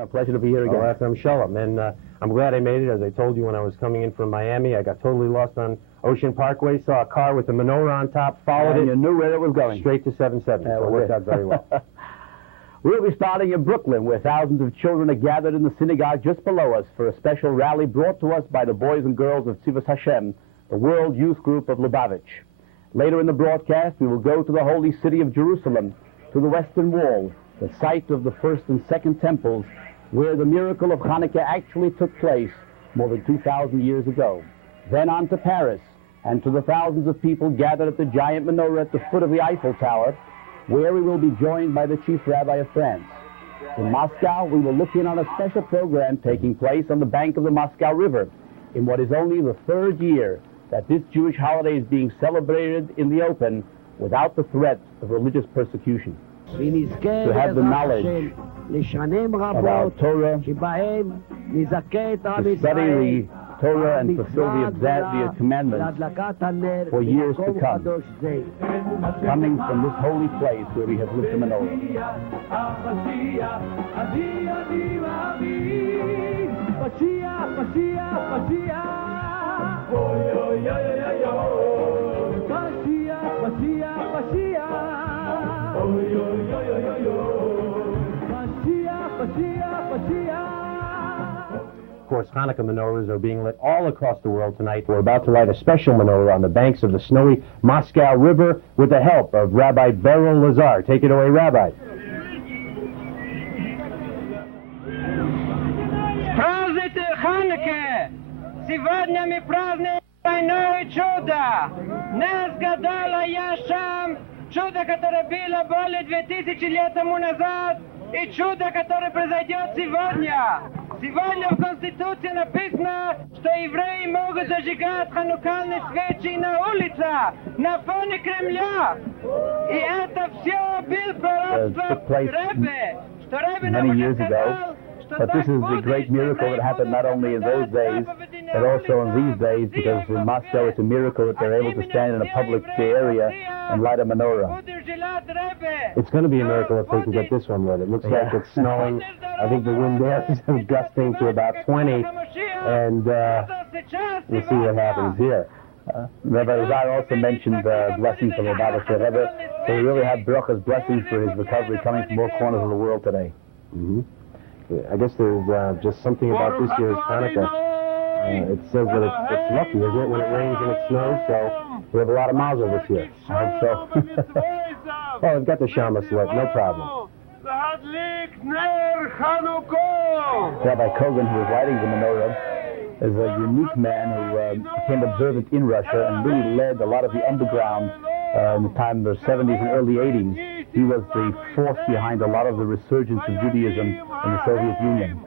A pleasure to be here again. I'm Shalom, and I'm glad I made it. As I told you when I was coming in from Miami, I got totally lost on Ocean Parkway, saw a car with a menorah on top, followed it. You knew where it was going. Straight to 770, so it worked out very well. We'll be starting in Brooklyn, where thousands of children are gathered in the synagogue just below us for a special rally brought to us by the boys and girls of Tzivos Hashem, the World Youth Group of Lubavitch. Later in the broadcast, we will go to the holy city of Jerusalem, to the Western Wall, the site of the first and second temples, where the miracle of Hanukkah actually took place more than 2,000 years ago. Then on to Paris, and to the thousands of people gathered at the giant menorah at the foot of the Eiffel Tower, where we will be joined by the Chief Rabbi of France. In Moscow, we will look in on a special program taking place on the bank of the Moscow River, in what is only the third year that this Jewish holiday is being celebrated in the open without the threat of religious persecution. To have the knowledge of our Torah, to study the Torah and fulfill the commandments for years to come, coming from this holy place where we have lit the menorah. Of course, Hanukkah menorahs are being lit all across the world tonight. We're about to light a special menorah on the banks of the snowy Moscow River with the help of Rabbi Beryl Lazar. Take it away, Rabbi. Празднуйте Хануке! Сегодня мы празднуем двойное чудо! Нас гадала я шам, чудо, которое было более 2000 лет тому назад, и чудо, которое произойдет сегодня. Сегодня в Конституции написано, что евреи могут зажигать ханукальные свечи на улицах, на фоне Кремля. И это все было пророчество Ребе, что Ребе нам уже сказал, but this is a great miracle that happened not only in those days, but also in these days, because in Moscow it's a miracle that they're able to stand in a public area and light a menorah. It's going to be a miracle if they can get this one lit. It looks like it's snowing. I think the wind there is gusting to about 20, and we'll see what happens here. Rabbi Lazar also mentioned blessings from the Lubavitcher Rebbe, so we really have brachas, blessings for his recovery coming from all corners of the world today. Mm-hmm. I guess there's just something about this year's Hanukkah. It says that it's lucky, isn't it, when it rains and it snows, so we have a lot of mazel this year. I hope so. Oh, we've got the Shamas lit, no problem. Rabbi Kogan, who was lighting the menorah, is a unique man who became observant in Russia and really led a lot of the underground in the time of the 70s and early 80s. He was the force behind a lot of the resurgence of Judaism in the Soviet Union.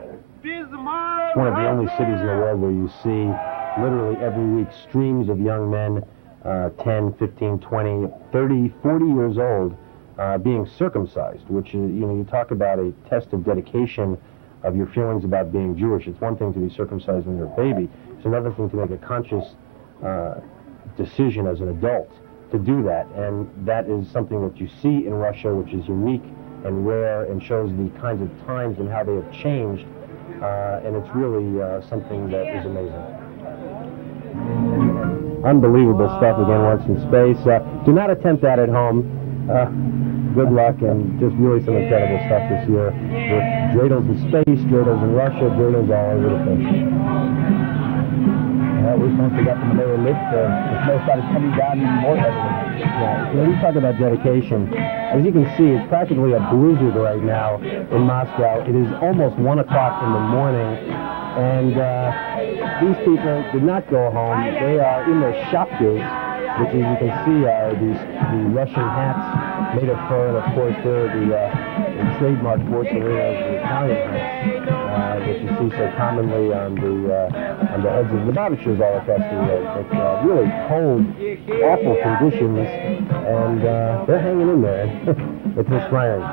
It's one of the only cities in the world where you see literally every week streams of young men, 10, 15, 20, 30, 40 years old, being circumcised, which is, you talk about a test of dedication of your feelings about being Jewish. It's one thing to be circumcised when you're a baby. It's another thing to make a conscious decision as an adult to do that, and that is something that you see in Russia, which is unique and rare and shows the kinds of times and how they have changed, and it's really something that is amazing. Unbelievable stuff again once in space. Do not attempt that at home. Good luck, and just really some incredible stuff this year with dreidels in space, dreidels in Russia, dreidels all over the place. We once we got the menorah lit, the snow started coming down even more heavily. Yeah, when we talk about dedication, as you can see, it's practically a blizzard right now in Moscow. It is almost 1 o'clock in the morning, and these people did not go home. They are in their shapkas, which, as you can see, are the Russian hats made of fur, and of course they're the trademark Borsellino's, the Italian hats that you see so commonly on the heads of the Lubavitchers all across the world. But really cold, awful conditions, and they're hanging in there. It's inspiring.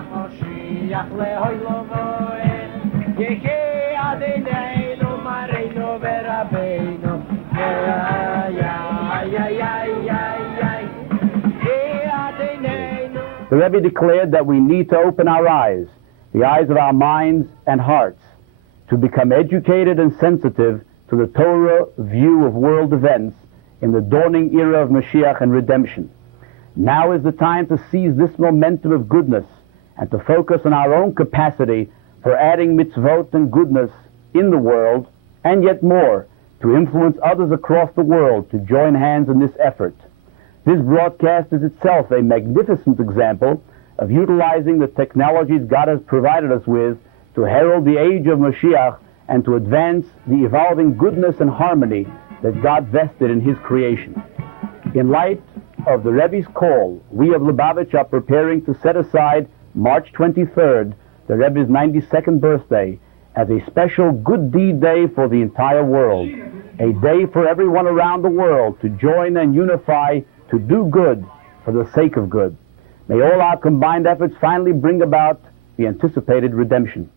The Rebbe declared that we need to open our eyes the eyes of our minds and hearts, to become educated and sensitive to the Torah view of world events in the dawning era of Mashiach and redemption. Now is the time to seize this momentum of goodness and to focus on our own capacity for adding mitzvot and goodness in the world, and yet more, to influence others across the world to join hands in this effort. This broadcast is itself a magnificent example of utilizing the technologies God has provided us with to herald the age of Mashiach and to advance the evolving goodness and harmony that God vested in His creation. In light of the Rebbe's call, we of Lubavitch are preparing to set aside March 23rd, the Rebbe's 92nd birthday, as a special good deed day for the entire world, a day for everyone around the world to join and unify to do good for the sake of good. May all our combined efforts finally bring about the anticipated redemption.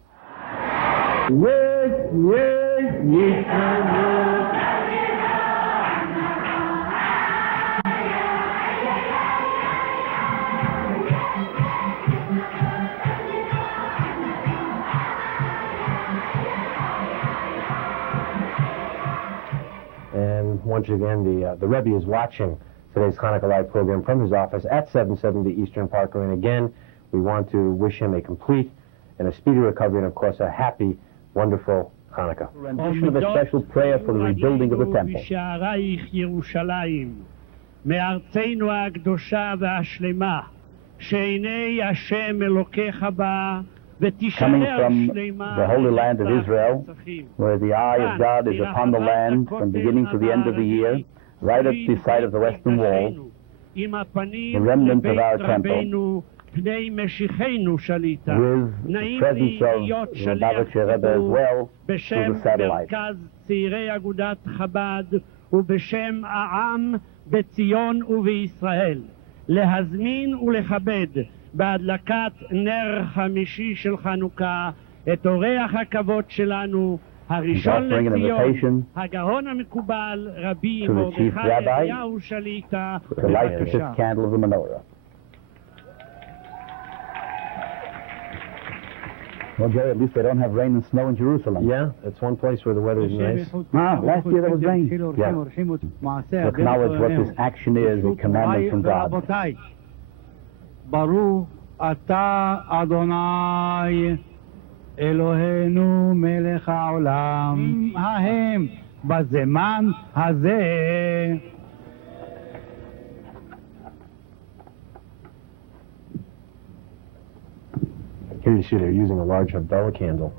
And once again, the Rebbe is watching today's Hanukkah Live program from his office at 770 Eastern Parkway. And again, we want to wish him a complete and a speedy recovery and, of course, a happy, wonderful Hanukkah. Rendition of a special prayer for the rebuilding of the temple. מארצנו הקדושה והשלמה, שעיני השם אלוקיך בה, Coming from the Holy Land of Israel, where the eye of God is upon the land from beginning to the end of the year, right at the site of the Western Wall, the remnant of our temple, with the presence of the Lubavitcher Rebbe as well, through the satellite. צעירי אגודת חב"ד ובשם העם בציון ובישראל, להזמין ולכבד בהדלקת נר חמישי של חנוכה את אורח הכבוד שלנו, הראשון לציון, הגאון המקובל, רבי מרדכי אליהו שליט"א. To light the fifth candle of the menorah. Well, Jerry, at least they don't have rain and snow in Jerusalem. Yeah, it's one place where the weather is nice. Last year there was rain. Yeah. To acknowledge what this action is, a commandment from God. ברוך אתה אדוני אלוהינו מלך העולם ההם בזמן הזה. Here you see they're using a large umbrella candle